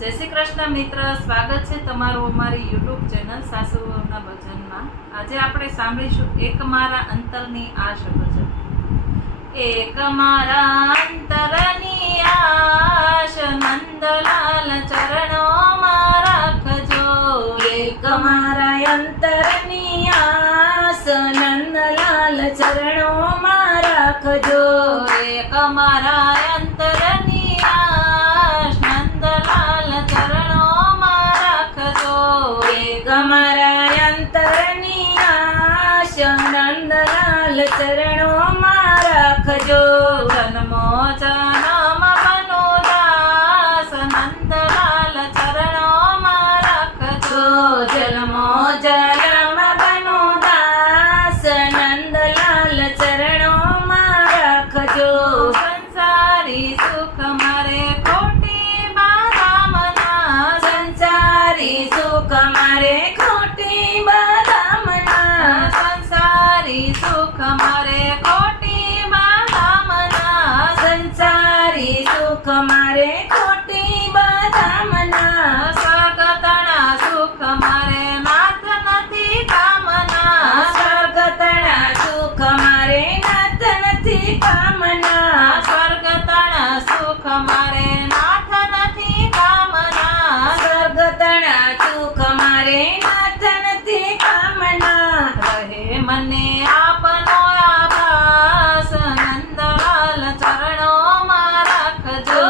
જય શ્રી કૃષ્ણ મિત્ર, સ્વાગત છે તમારું અમારી યુટ્યુબ ચેનલ સાસુઓના ભજનમાં। આજે આપણે સાંભળીશું એક મારા અંતરની આશ ભજન। એક મારા અંતરની આશ નંદલાલ ચરણોમાં રાખજો। એક મારા અંતરની આસ નંદલાલ ચરણોમાં રાખજો। એક મારા અંતરની આશ નંદલાલ ચરણોમાં રાખજો। એક મારા અંતરની આસ નંદલાલ ચરણોમાં રાખજો। જન્મો જન્મ બનો દાસ નંદલાલ ચરણોમાં રાખજો। જન્મો જન્મ બનો દાસ નંદલાલ ચરણોમાં રાખજો। સંસારી સુખ મારે ખોટી બાધામના। સંસારી સુખ મારે ખોટી બદામના। સંસારી સુખ મારે ખોટી બાધામના। સંસારી સુખ મારે ખોટી બદામના। સ્વર્ગતણા સુખ મારે નાથ નથી કામના। સ્વર્ગતણા સુખ મારે નાથ નથી કામના। સ્વર્ગતણા સુખ મારે નાથ નથી કામના। સ્વર્ગતણા સુખ મારે નાથ નથી કામના। રહે મને આપનો આભાસ નંદલાલ ચરણોમાં રાખજો।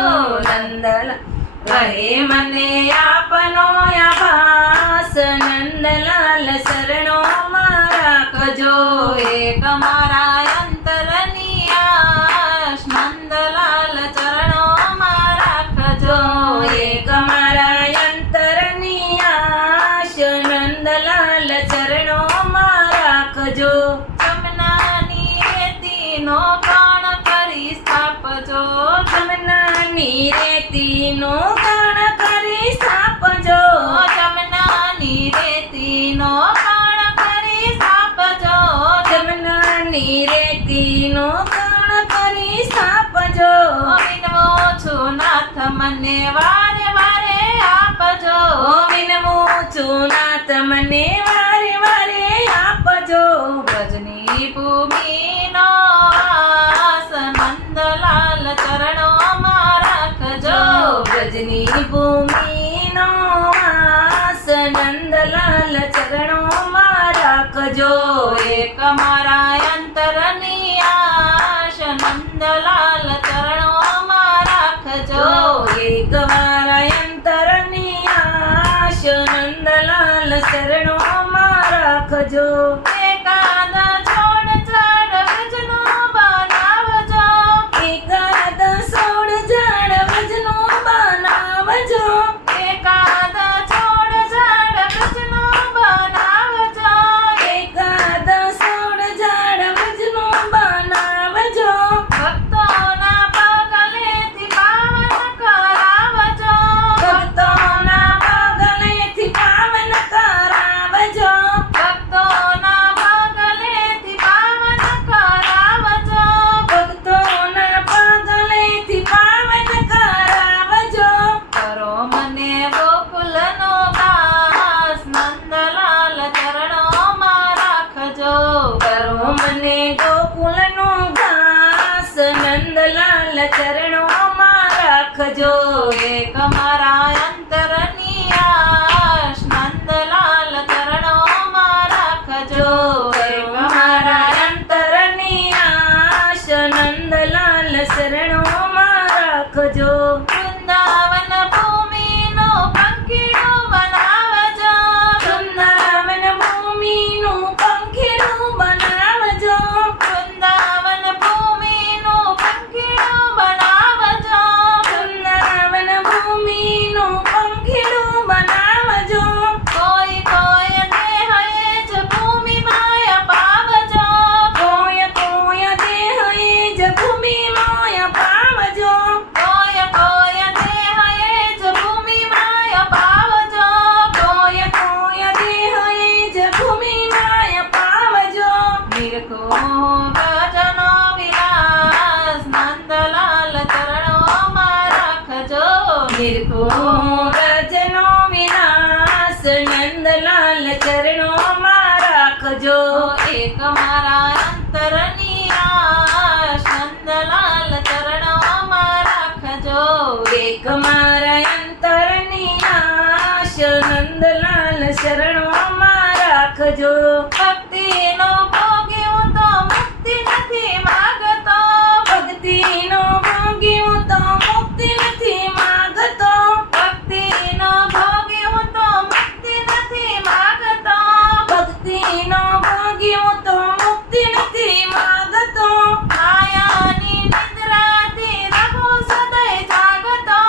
નંદલાલ રહે મને આપનો આભાસ નંદલાલ શરણોમાં રાખજો। એક મારા અંતરની આશ નંદલાલ ચરણોમાં રાખજો। એક મારા અંતરની આશ નંદલાલ ચરણોમાં રાખજો। જમનાની રેતીનો કણ કરી સ્થાપજો। જમનાની રેતીનો કણ કરી સ્થાપજો। જમનાની રેતીનો કણ કરી સ્થાપજો। જમનાની રેતીનો કણ કરી સ્થાપજો। વિનવો છું નાથ મને વારે વારે આપજો। વિનમું છું નાથ મને વારે વારે આપજો। વ્રજની ભૂમિનો વાસ નંદલાલ ચરણોમાં રાખજો। વ્રજની ભૂમિનો વાસ નંદલાલ ચરણોમાં રાખજો। એક મારા અંતરની આશ નંદલાલ ચરણોમાં રાખજો। એક મારા અંતરની આશ નંદલાલ શરણોમાં રાખજો। એકાદ છોડ ઝાડ વ્રજનો બનાવજો। એકાદ સોળ ઝાડ વજનો બનાવજો। એકાદ છોડ ઝાડ વ્રજનો બનાવજો। એકાદ સોળ ઝાડ વજનો બનાવજો। ભક્તોના પગલેથી પાવન કરાવજો। ભક્તોના પગલેથી પાવન કરાવજો। ભક્તોના વ્રજનો વિનાશ નંદલાલ ચરણોમાં રાખજો. એક મારા અંતરની આશ નંદલાલ ચરણોમાં રાખજો. એક મારા અંતરની આશ નંદલાલ શરણોમાં રાખજો. ભક્તિનો ભોગી હું તો મુક્તિ નથી માગતો. ભક્તિનો ભોગી હું તો મુક્તિ નથી માગતો. ભક્તિનો ભોગી હું તો મુક્તિ નથી માગતો. ભક્તિનો ભોગી હું તો મુક્તિ નથી માગતો. માયાની નિદ્રાથી રહું સદાય જાગતો.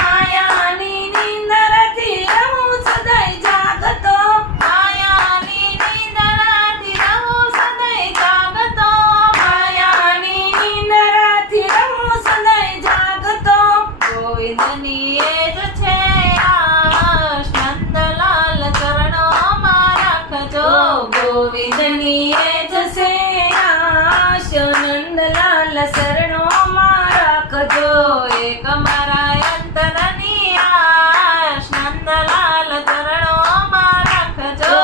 માયાની નિંદરથી રહું સદાય જાગતો. માયાની નિદ્રાથી રહું સદાય જાગતો. માયાની નિંદરથી રહું સદાય જાગતો. ગોવિંદની એ જ છે આશ નંદલાલ ચરણોમાં રાખજો. ગોવિંદની એ જશે આશ નંદલાલ શરણોમાં રાખજો. એક મારા અંતરની આશ નંદલાલ ચરણોમાં રાખજો.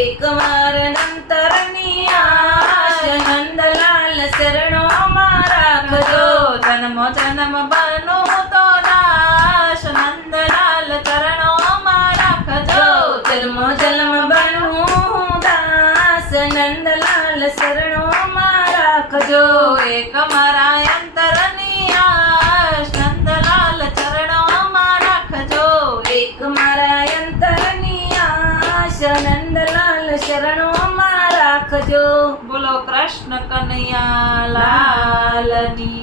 એક વાર અંતરની આશ નંદલાલ શરણોમાં રાખજો. જન્મો જન્મ બનું તો દાસ નંદલાલ ચરણોમાં રાખજો. જન્મો જન્મ બનવું દાસ નંદલાલ શરણોમાં રાખજો. એક મારા અંતરની આશ નંદલાલ ચરણોમાં રાખજો. એક મારા અંતરની આશ નંદલાલ શરણોમાં રાખજો. બોલો કૃષ્ણ કનૈયા લાલની